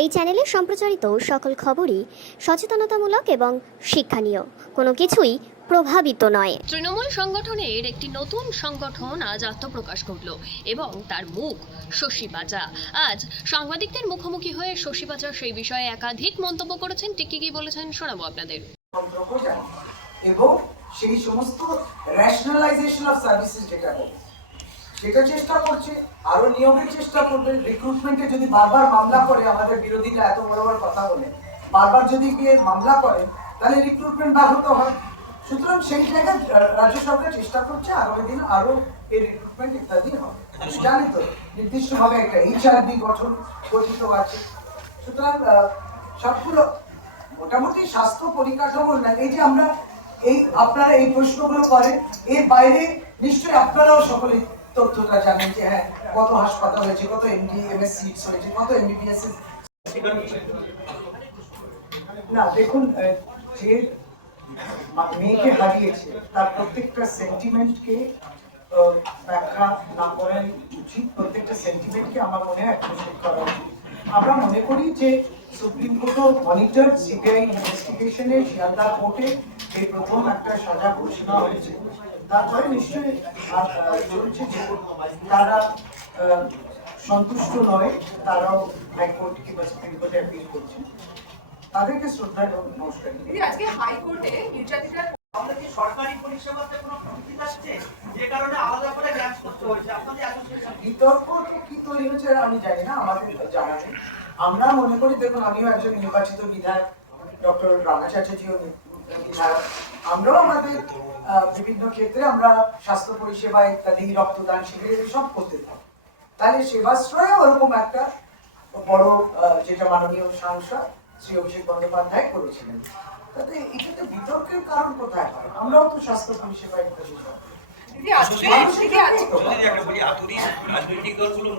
এই চ্যানেলে সম্প্রচারিত সকল খবরই সচেতনতামূলক এবং শিক্ষণীয়, কোনো কিছুই প্রভাবিত নয়। তৃণমূল সংগঠনের একটি নতুন সংগঠন আজ আত্মপ্রকাশ করল এবং তার মুখ শশী পাজা। আজ সাংবাদিকদের মুখোমুখি হয়ে শশী পাজা সেই বিষয়ে একাধিক মন্তব্য করেছেন। ঠিক কি বলেছেন শোনাবো আপনাদের। এবং সেই সমস্ত রেশনালাইজেশন অফ সার্ভিসেস যেটা বলে সেটা চেষ্টা করছে, আরো নিয়োগের চেষ্টা করবে। রিক্রুটমেন্টে যদি বারবার মামলা করে, আমাদের বিরোধীরা এত বড় বড় কথা বলে বারবার যদি গিয়ে মামলা করে, তাহলে রিক্রুটমেন্ট ব্যাহত হয়। সুতরাং সেই জায়গায় রাজ্য সরকার চেষ্টা করছে আগামী দিন আরো এই রিক্রুটমেন্ট ইত্যাদি হবে। জানি তো নির্দিষ্টভাবে একটা HRD গঠিত আছে। সুতরাং সবগুলো মোটামুটি স্বাস্থ্য পরিকাঠামো না, এই যে আমরা এই আপনারা এই প্রশ্নগুলো করেন, এর বাইরে নিশ্চয়ই আপনারাও সকলে তথ্যটা জানেন যে হ্যাঁ কত হাসপাতাল হয়েছে, কত MD MS সিটস হয়েছে, কত MBBS। না দেখুন, যে মেয়েকে হারিয়েছে তার প্রত্যেকটা সেন্টিমেন্টকে ব্যাখ্যা না করাই উচিত। প্রত্যেকটা সেন্টিমেন্টকে আমার মনে হয় অ্যাপ্রিশিয়েট করা উচিত। আমরা মনে করি যে সুপ্রিম কোর্টও মনিটর CBI ইনভেস্টিগেশনে শিয়ালদা কোর্টে এই প্রথম একটা সাজা ঘোষণা হয়েছে। তারপরে নিশ্চয়ই চলছে যে তারা সন্তুষ্ট নয়, তারাও হাইকোর্ট কিংবা সুপ্রিম কোর্টে অ্যাপিল করছে। তাদেরকে শ্রদ্ধা এবং নমস্কার। আজকে হাইকোর্টে নির্যাতিতার আমাদের কি সরকারি পরিষেবাতে কোনো ত্রুটি থাকছে যে কারণে আলাদা করে গ্রান্ট করতে হয়েছে আপনাদের অ্যাসোসিয়েশন? বিতর্ক কি তৈরি হয়েছে আমি জানি না, আমাদের জানা নেই। আমরা মনে করি, দেখুন আমিও একজন নির্বাচিত বিধায়ক, ডক্টর রামাচার্যজিও বিধায়ক। আমরাও আমাদের বিভিন্ন ক্ষেত্রে আমরা স্বাস্থ্য পরিষেবা ইত্যাদি, রক্তদান শিবির সব করতে থাকি। তাহলে সেবাশ্রয়ে ওরকম একটা বড় যেটা মাননীয় সাংসদ শ্রী অভিষেক বন্দ্যোপাধ্যায় করেছিলেন, তাতে এটাতে বিতর্কের কারণ কোথায় হয়? আমরাও তো স্বাস্থ্য পরিষেবা ইত্যাদি সব দিদি আজকে একটা বলি, রাজনৈতিক দলগুলো